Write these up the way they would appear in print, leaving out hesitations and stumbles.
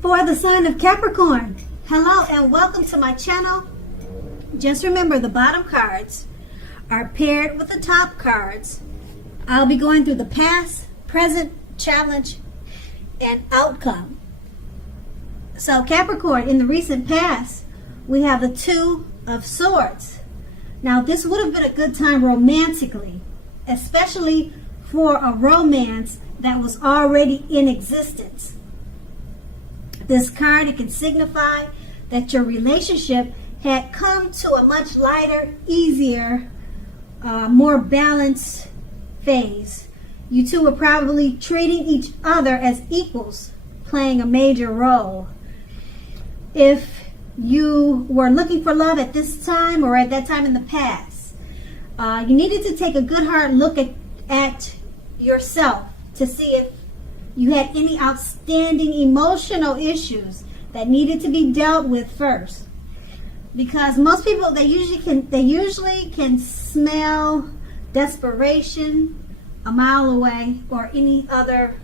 For the sign of Capricorn, hello and welcome to my channel. Just remember, the bottom cards are paired with the top cards. I'll be going through the past, present, challenge, and outcome. So Capricorn, in the recent past, we have the Two of Swords. Now this would have been a good time romantically, especially for a romance that was already in existence. This card, it can signify that your relationship had come to a much lighter, easier, more balanced phase. You two were probably treating each other as equals, playing a major role. If you were looking for love at this time or at that time in the past, you needed to take a good hard look at yourself to see if you had any outstanding emotional issues that needed to be dealt with first. Because most people, they usually can smell desperation a mile away, or any other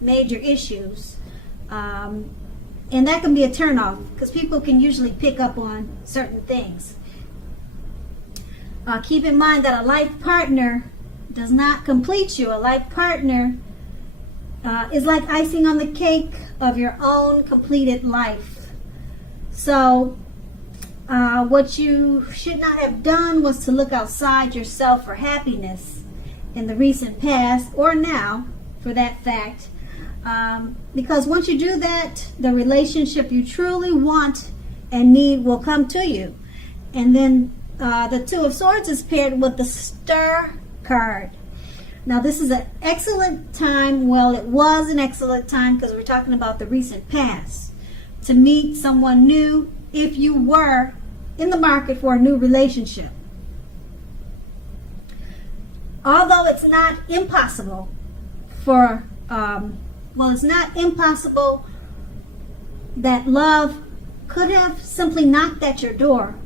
major issues. And that can be a turnoff because people can usually pick up on certain things. Keep in mind that a life partner does not complete you. A life partner is like icing on the cake of your own completed life. So what you should not have done was to look outside yourself for happiness in the recent past, or now for that fact, because once you do that, the relationship you truly want and need will come to you. And then the Two of Swords is paired with the Stir card. Now this is an excellent time, well, it was an excellent time because we're talking about the recent past, to meet someone new if you were in the market for a new relationship. Although it's not impossible it's not impossible that love could have simply knocked at your door,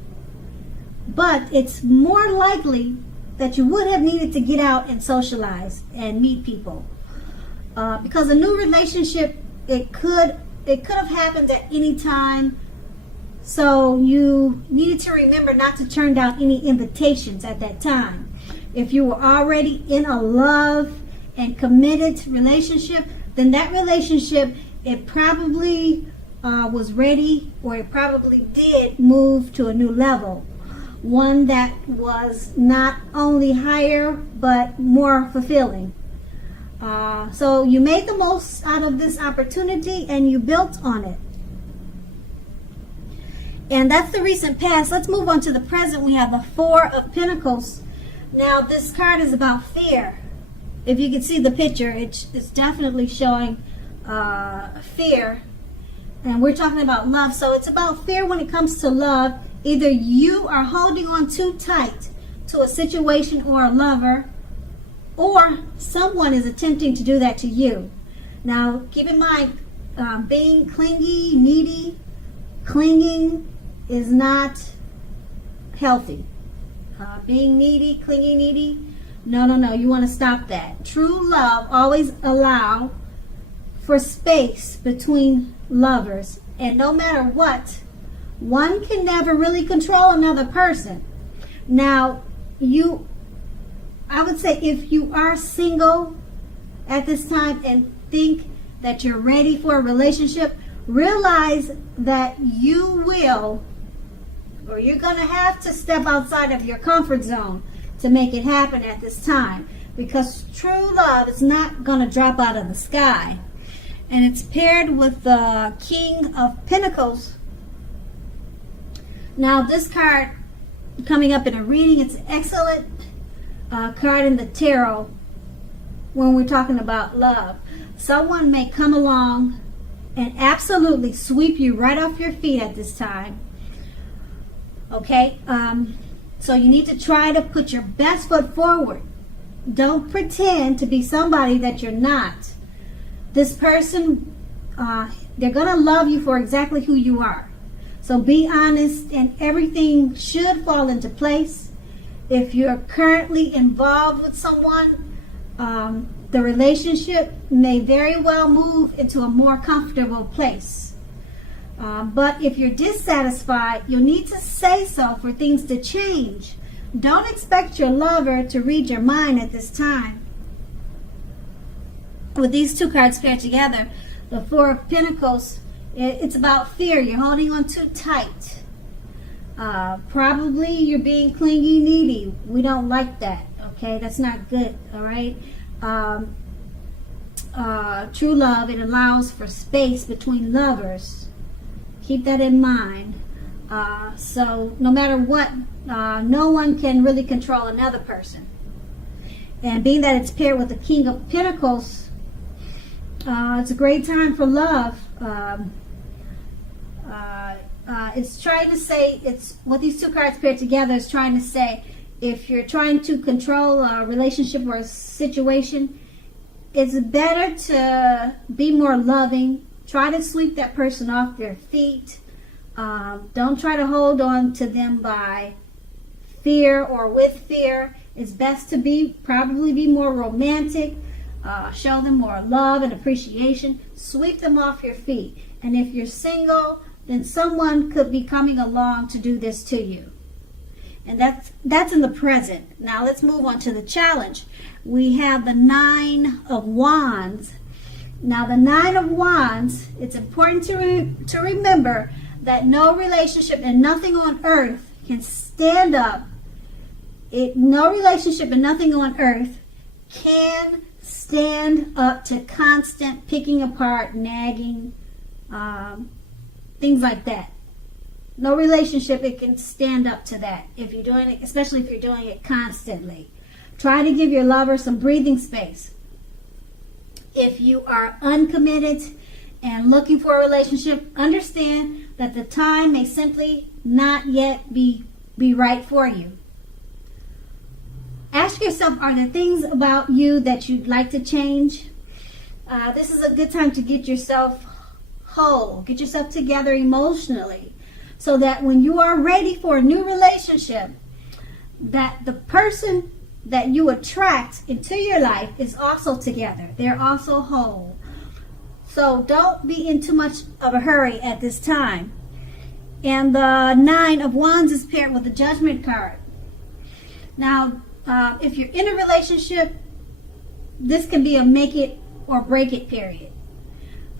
but it's more likely that you would have needed to get out and socialize and meet people, because a new relationship, it could have happened at any time. So you needed to remember not to turn down any invitations at that time. If you were already in a love and committed relationship, then that relationship, it probably was ready, or it probably did move to a new level. One that was not only higher, but more fulfilling. So you made the most out of this opportunity and you built on it. And that's the recent past. Let's move on to the present. We have the Four of Pentacles. Now this card is about fear. If you can see the picture, it's definitely showing fear. And we're talking about love. So it's about fear when it comes to love. Either you are holding on too tight to a situation or a lover, or someone is attempting to do that to you. Now, keep in mind, being clingy, needy, clinging is not healthy. Being needy, clingy, needy, no. You want to stop that. True love always allow for space between lovers, and no matter what, one can never really control another person. Now, I would say, if you are single at this time and think that you're ready for a relationship, realize that you will, or you're going to have to step outside of your comfort zone to make it happen at this time, because true love is not going to drop out of the sky. And it's paired with the King of Pentacles. Now this card coming up in a reading, it's an excellent card in the tarot when we're talking about love. Someone may come along and absolutely sweep you right off your feet at this time. Okay, so you need to try to put your best foot forward. Don't pretend to be somebody that you're not. This person, they're going to love you for exactly who you are. So be honest, and everything should fall into place. If you're currently involved with someone, the relationship may very well move into a more comfortable place. But if you're dissatisfied, you'll need to say so for things to change. Don't expect your lover to read your mind at this time. With these two cards paired together, the Four of Pentacles, it's about fear. You're holding on too tight. Probably you're being clingy, needy. We don't like that. Okay, that's not good. All right. True love, it allows for space between lovers. Keep that in mind. So no matter what, no one can really control another person. And being that it's paired with the King of Pentacles, it's a great time for love. It's trying to say, it's what these two cards paired together is trying to say, if you're trying to control a relationship or a situation, it's better to be more loving. Try to sweep that person off their feet. Don't try to hold on to them by fear or with fear. It's best to probably be more romantic. Show them more love and appreciation. Sweep them off your feet. And if you're single, then someone could be coming along to do this to you. And that's in the present. Now let's move on to the challenge. We have the Nine of Wands. Now the Nine of Wands, it's important to remember that no relationship and nothing on earth can stand up. No relationship and nothing on earth can stand up to constant picking apart, nagging, things like that. No relationship, it can stand up to that if you're doing it, especially if you're doing it constantly. Try to give your lover some breathing space. If you are uncommitted and looking for a relationship, understand that the time may simply not yet be right for you. Ask yourself, are there things about you that you'd like to change? This is a good time to get yourself whole, get yourself together emotionally, so that when you are ready for a new relationship, that the person that you attract into your life is also together. They're also whole. So don't be in too much of a hurry at this time. And the Nine of Wands is paired with the Judgment card. Now, if you're in a relationship, this can be a make it or break it period.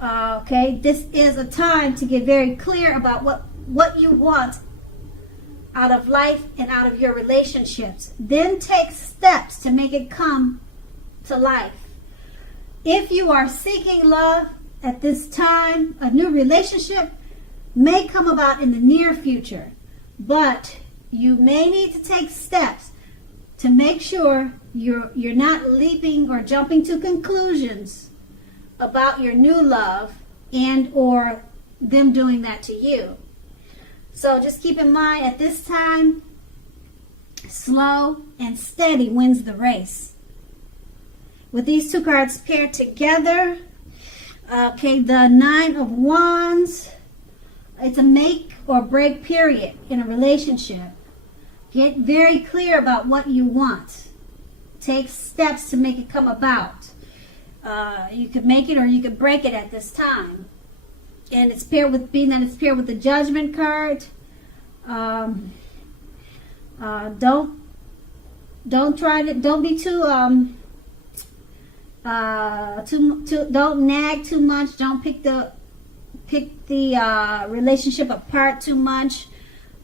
Okay, this is a time to get very clear about what you want out of life and out of your relationships. Then take steps to make it come to life. If you are seeking love at this time, a new relationship may come about in the near future, but you may need to take steps to make sure you're not leaping or jumping to conclusions about your new love and or them doing that to you. So just keep in mind, at this time, slow and steady wins the race. With these two cards paired together, okay, the Nine of Wands, it's a make or break period in a relationship. Get very clear about what you want. Take steps to make it come about. You could make it or you could break it at this time. And it's paired with, being that it's paired with the Judgment card, don't be too don't nag too much. Don't pick the relationship apart too much.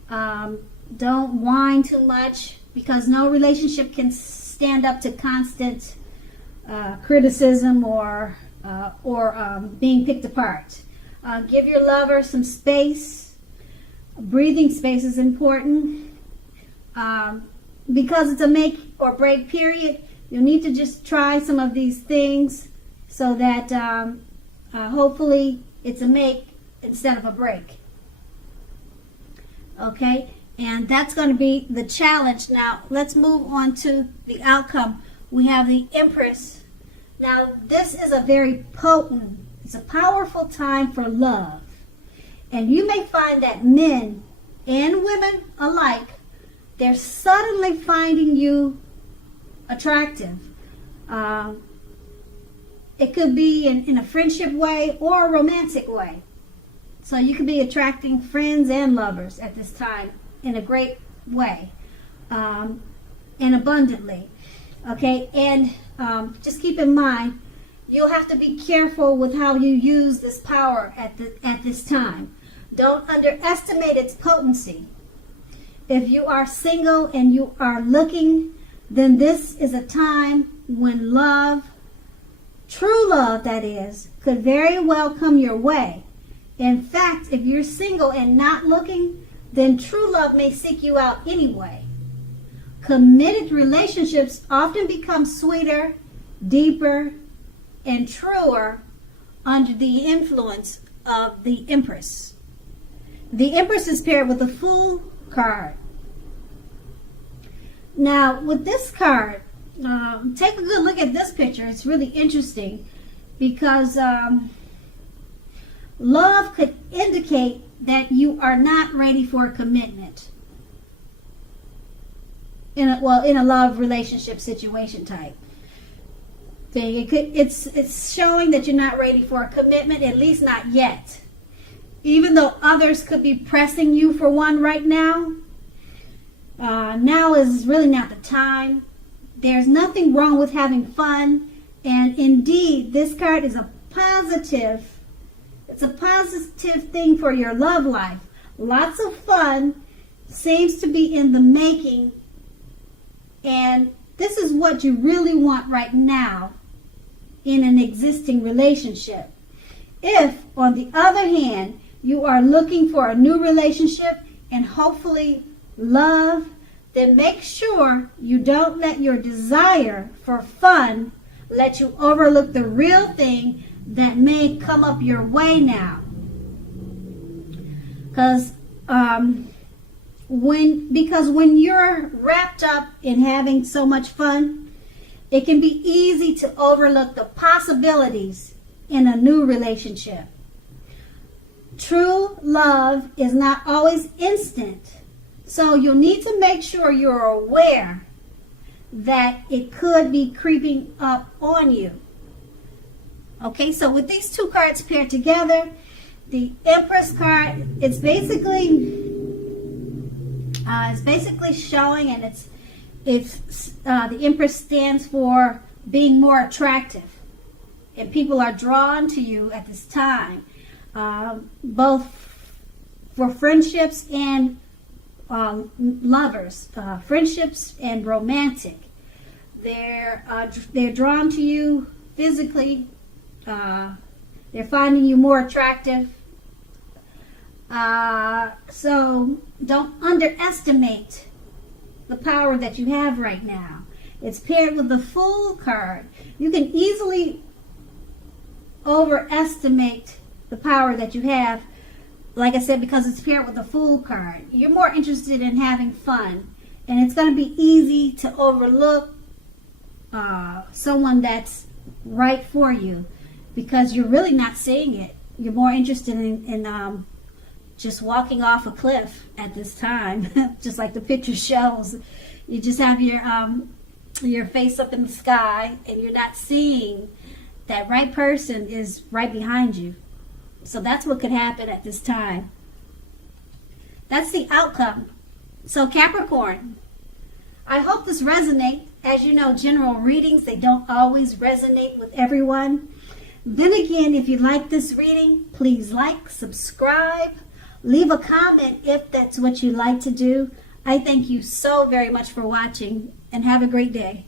Don't whine too much, because no relationship can stand up to constant criticism or being picked apart. Give your lover some space. Breathing space is important. Because it's a make or break period, you'll need to just try some of these things so that hopefully it's a make instead of a break. Okay, and that's going to be the challenge. Now let's move on to the outcome. We have the Empress. Now this is a very potent, it's a powerful time for love. And you may find that men and women alike, they're suddenly finding you attractive. It could be in a friendship way or a romantic way. So you could be attracting friends and lovers at this time in a great way, and abundantly. Okay, and just keep in mind, you'll have to be careful with how you use this power at this time. Don't underestimate its potency. If you are single and you are looking, then this is a time when love, true love that is, could very well come your way. In fact, if you're single and not looking, then true love may seek you out anyway. Committed relationships often become sweeter, deeper, and truer under the influence of the Empress. The Empress is paired with the Fool card. Now, with this card, take a good look at this picture. It's really interesting because love could indicate that you are not ready for a commitment in a love relationship situation type thing. It's showing that you're not ready for a commitment, at least not yet. Even though others could be pressing you for one right now, now is really not the time. There's nothing wrong with having fun, and indeed, this card is a positive. It's a positive thing for your love life. Lots of fun seems to be in the making, and this is what you really want right now in an existing relationship. If, on the other hand, you are looking for a new relationship and hopefully love, then make sure you don't let your desire for fun let you overlook the real thing that may come up your way now. Because when you're wrapped up in having so much fun, it can be easy to overlook the possibilities in a new relationship. True love is not always instant, so you'll need to make sure you're aware that it could be creeping up on you. Okay, so with these two cards paired together, the Empress card, it's basically showing, and the Empress stands for being more attractive, and people are drawn to you at this time, both for friendships and lovers, friendships and romantic. They're drawn to you physically. They're finding you more attractive. So don't underestimate the power that you have right now. It's paired with the Fool card. You can easily overestimate the power that you have, like I said, because it's paired with the Fool card. You're more interested in having fun, and it's going to be easy to overlook someone that's right for you because you're really not seeing it. You're more interested in just walking off a cliff at this time, just like the picture shows. You just have your face up in the sky, and you're not seeing that right person is right behind you. So that's what could happen at this time. That's the outcome. So Capricorn, I hope this resonates. As you know, general readings, they don't always resonate with everyone. Then again, if you like this reading, please like, subscribe, leave a comment if that's what you like to do. I thank you so very much for watching, and have a great day.